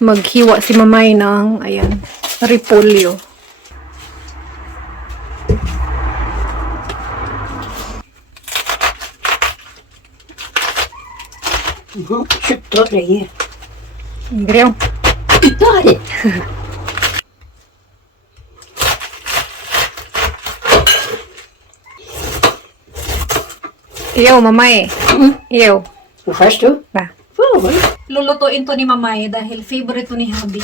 maghiwa si mamay ng, ayan, repolyo. Mhm, Şuttur iyi. Griyaw. Hadi. Iyaw, mamay. Iyaw. Kaç tu? Oh, Lulutuin to ni mamay dahil favorite to ni Habi.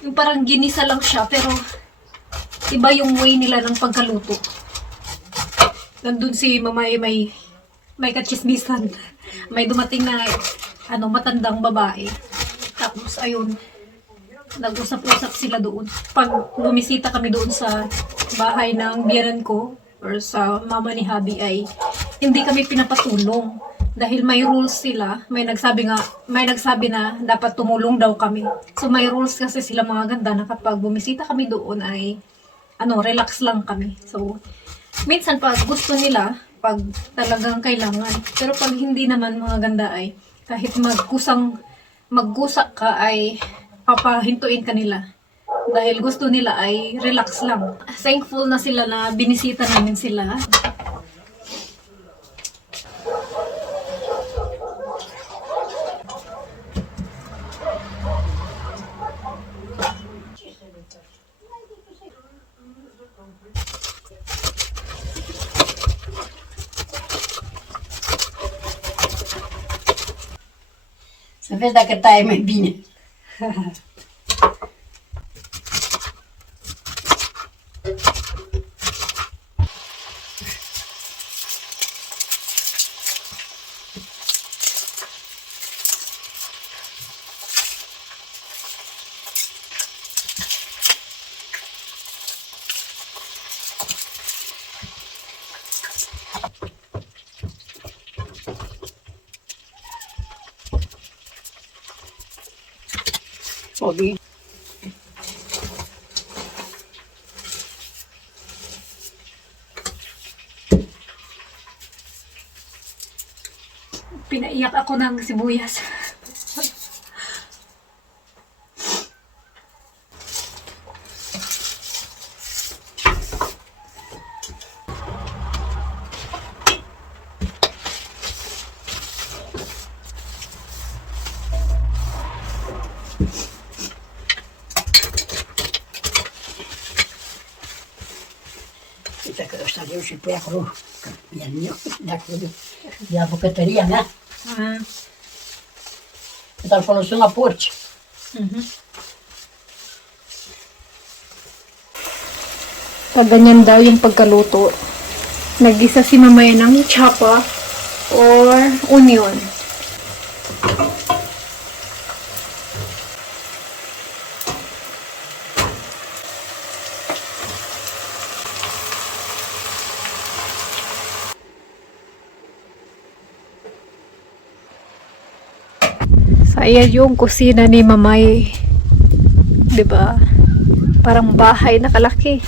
Yung parang ginisa lang siya, pero iba yung way nila ng pagkaluto. Nandun si mamay may may kachismisan. May dumating na ano matandang babae. Tapos ayun, nag-usap-usap sila doon. Pag bumisita kami doon sa bahay ng biyanan ko or sa mama ni Habi ay hindi kami pinapatulong dahil may rules sila. May nagsabi nga, may nagsabi na dapat tumulong daw kami. So may rules kasi sila mga ganda na kapag bumisita kami doon ay ano, relax lang kami. So minsan pag gusto nila, pag talagang kailangan. Pero pag hindi naman mga ganda ay kahit magkusang maggusak ka ay papahintuin ka nila. Dahil gusto nila ay relax lang. Thankful na sila na binisita namin sila. Să vezi dacă taie mai bine. O, di. Pinaiyak ako ng sibuyas. Dacă ăsta eu și pe acolo, că e al meu, dacă e la bucătăria mea, Ah, cât al folosim la porci. mhm. Pag ganyan daw yung pagkaluto, nagisa si mamay ng chapa or onion. So, ayan yung kusina ni Mamay. ba? Parang bahay na kalaki.